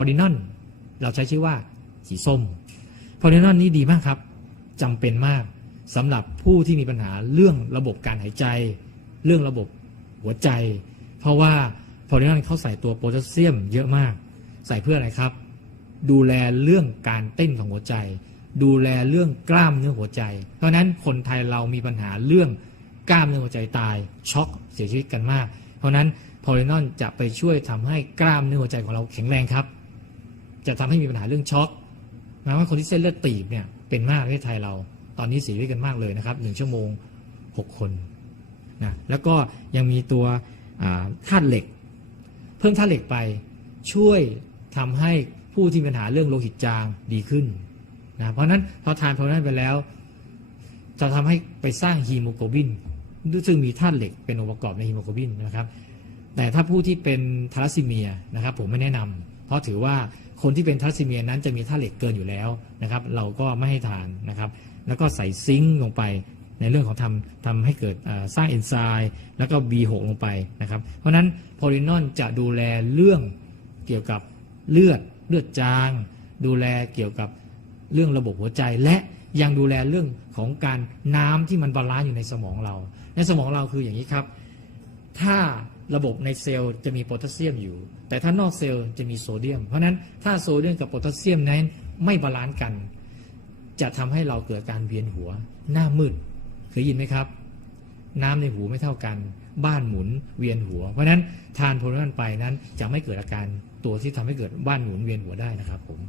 พอลินอนเราใช้ชื่อว่าสีส้มพอลินอนนี้ดีมากครับจำเป็นมากสำหรับผู้ที่มีปัญหาเรื่องระบบการหายใจ เรื่องระบบหัวใจ เพราะว่าพอลินอนเขาใส่ตัวโพแทสเซียมเยอะมาก ใส่เพื่ออะไรครับ ดูแลเรื่องการเต้นของหัวใจ ดูแลเรื่องกล้ามเนื้อหัวใจ เพราะนั้นคนไทยเรามีปัญหาเรื่องกล้ามเนื้อหัวใจตายช็อกเสียชีวิตกันมาก เพราะฉะนั้นพอลินอนจะไปช่วยทำให้กล้ามเนื้อหัวใจของเราแข็งแรงครับ จะทำให้มีปัญหาเรื่องช็อกหมายว่าคนที่เส้นเลือดตีบเนี่ยเป็นมากในประเทศไทยเรา ตอนนี้เสียชีวิตกันมากเลยนะครับหนึ่งชั่วโมงหกคนนะแล้วก็ยังมีตัวธาตุเหล็ก เพิ่มธาตุเหล็กไปช่วยทำให้ผู้ที่มีปัญหาเรื่องโลหิตจางดีขึ้นนะเพราะนั้นพอทานพอนั้นไปแล้ว จะทำให้ไปสร้างฮีโมโกลบินซึ่งมีธาตุเหล็กเป็นองค์ประกอบในฮีโมโกลบินนะครับ แต่ถ้าผู้ที่เป็นทาลัสซีเมียนะครับ ผมไม่แนะนำเพราะถือว่า คนที่เป็นทัสซีเมียนั้นจะมีธาตุเหล็กเกินอยู่แล้วนะครับ เราก็ไม่ให้ทานนะครับ แล้วก็ใส่ซิงค์ลงไปในเรื่องของทำทำให้เกิดสร้างเอนไซม์แล้วก็ B6 ลงไปนะครับ เพราะฉะนั้นโพลินอนจะดูแลเรื่องเกี่ยวกับเลือดเลือดจาง ดูแลเกี่ยวกับเรื่องระบบหัวใจ และยังดูแลเรื่องของการน้ำที่มันบาลานซ์อยู่ในสมองเรา ในสมองเราคืออย่างนี้ครับ ถ้า ระบบในเซลล์จะมีโพแทสเซียมอยู่ แต่ถ้านอกเซลล์จะมีโซเดียม เพราะนั้นถ้าโซเดียมกับโพแทสเซียมนั้นไม่บาลานซ์กัน จะทำให้เราเกิดการเวียนหัว หน้ามืดเคยยินไหมครับ น้ำในหูไม่เท่ากัน บ้านหมุนเวียนหัว เพราะนั้นทานโพลินอนไปนั้นจะไม่เกิดอาการตัวที่ทำให้เกิดบ้านหมุนเวียนหัวได้นะครับผม